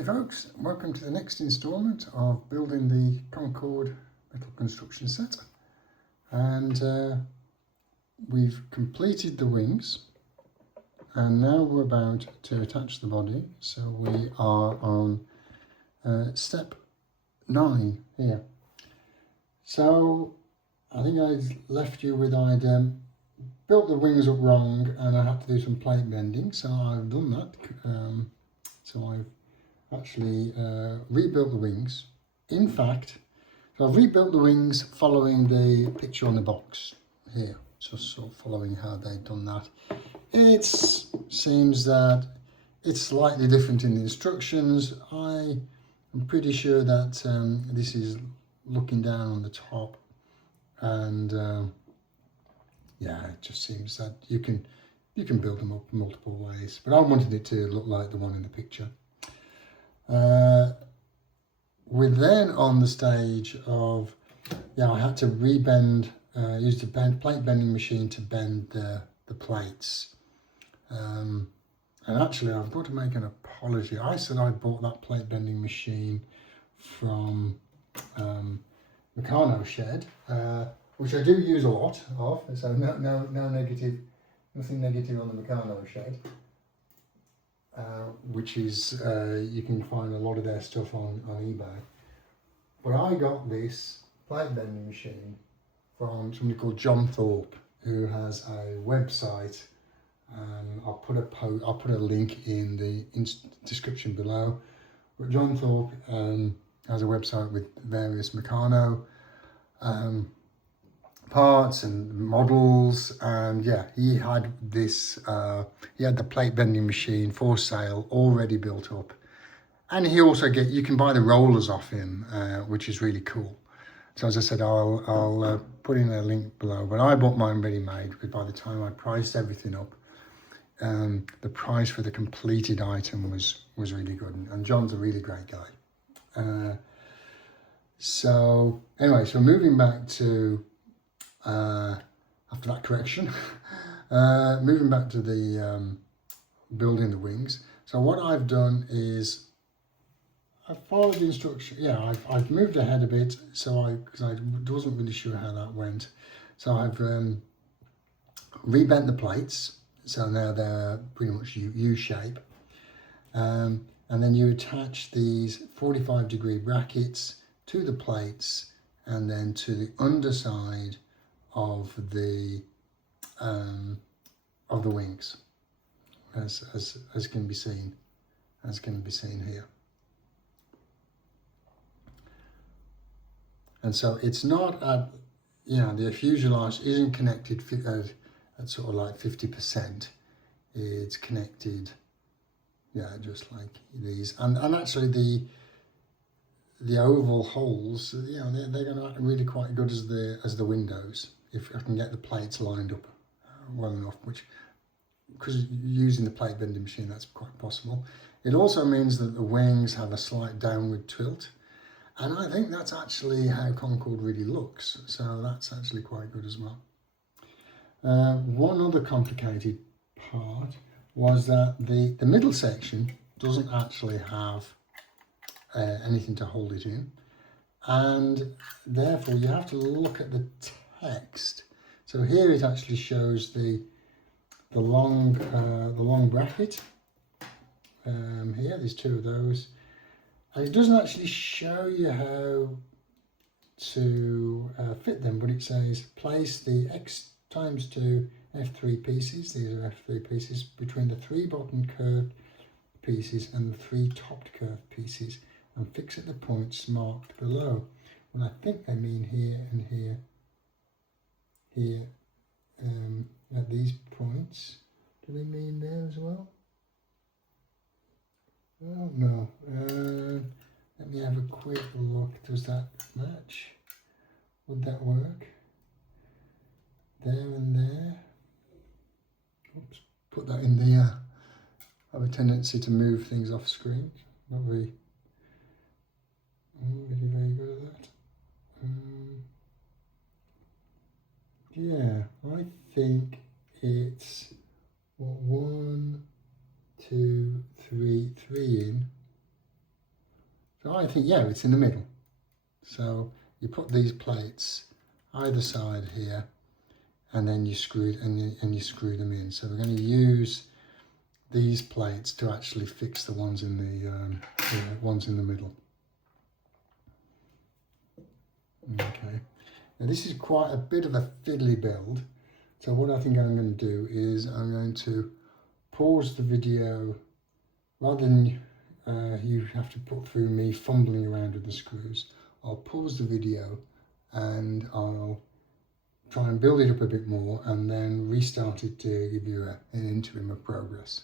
Hi folks, welcome to the next instalment of building the Concorde metal construction set. And we've completed the wings and now we're about to attach the body. So we are on step 9 here. So I think I left you with I'd built the wings up wrong and I had to do some plate bending, so I've done that. So I've actually rebuilt the wings. In fact, so I've rebuilt the wings following the picture on the box here, so sort of following how they've done that. It seems that it's slightly different in the instructions. I'm pretty sure that this is looking down on the top, and yeah, it just seems that you can build them up multiple ways, but I wanted it to look like the one in the picture. We're then on the stage of, I had to rebend, use the plate bending machine to bend the plates. And actually I've got to make an apology. I said I bought that plate bending machine from Meccano Shed, which I do use a lot of, so nothing negative on the Meccano Shed. Which is, you can find a lot of their stuff on eBay. But I got this plate bending machine from somebody called John Thorpe, who has a website. I'll put a link in the description below. But John Thorpe has a website with various Meccano parts and models, and yeah, he had this he had the plate bending machine for sale already built up, and he also you can buy the rollers off him, which is really cool. So as I said, I'll put in a link below, but I bought mine ready made because by the time I priced everything up, the price for the completed item was really good, and John's a really great guy. So anyway, so moving back to after that correction, moving back to the building the wings. So what I've done is I've followed the instruction. Yeah, I've moved ahead a bit, so because I wasn't really sure how that went. So I've rebent the plates, so now they're pretty much U shape. And then you attach these 45-degree brackets to the plates and then to the underside of the wings, as can be seen here. And so it's not the fuselage isn't connected at sort of like 50%. It's connected, just like these, and actually the oval holes, they're going to act really quite good as the windows if I can get the plates lined up well enough, which, because using the plate bending machine, that's quite possible. It also means that the wings have a slight downward tilt, and I think that's actually how Concorde really looks, so that's actually quite good as well. One other complicated part was that the middle section doesn't actually have anything to hold it in, and therefore you have to look at the text. So here it actually shows the long bracket. Here there's two of those, and it doesn't actually show you how to fit them, but it says place the x×2 F3 pieces, these are F3 pieces, between the 3 bottom curved pieces and the 3 topped curved pieces, and fix at the points marked below. Well, I think they mean here and here, at these points. Do they mean there as well? Oh no. Let me have a quick look. Does that match? Would that work? There and there. Oops, put that in there. I have a tendency to move things off screen. Not really very good at that. Yeah, I think it's 1, 2, 3 in, But I think, yeah, it's in the middle. So you put these plates either side here, and then you screw you screw them in. So we're going to use these plates to actually fix the ones in the middle. Okay. Now this is quite a bit of a fiddly build. So what I think I'm going to do is I'm going to pause the video rather than you have to put through me fumbling around with the screws. I'll pause the video and I'll try and build it up a bit more and then restart it to give you an interim of progress.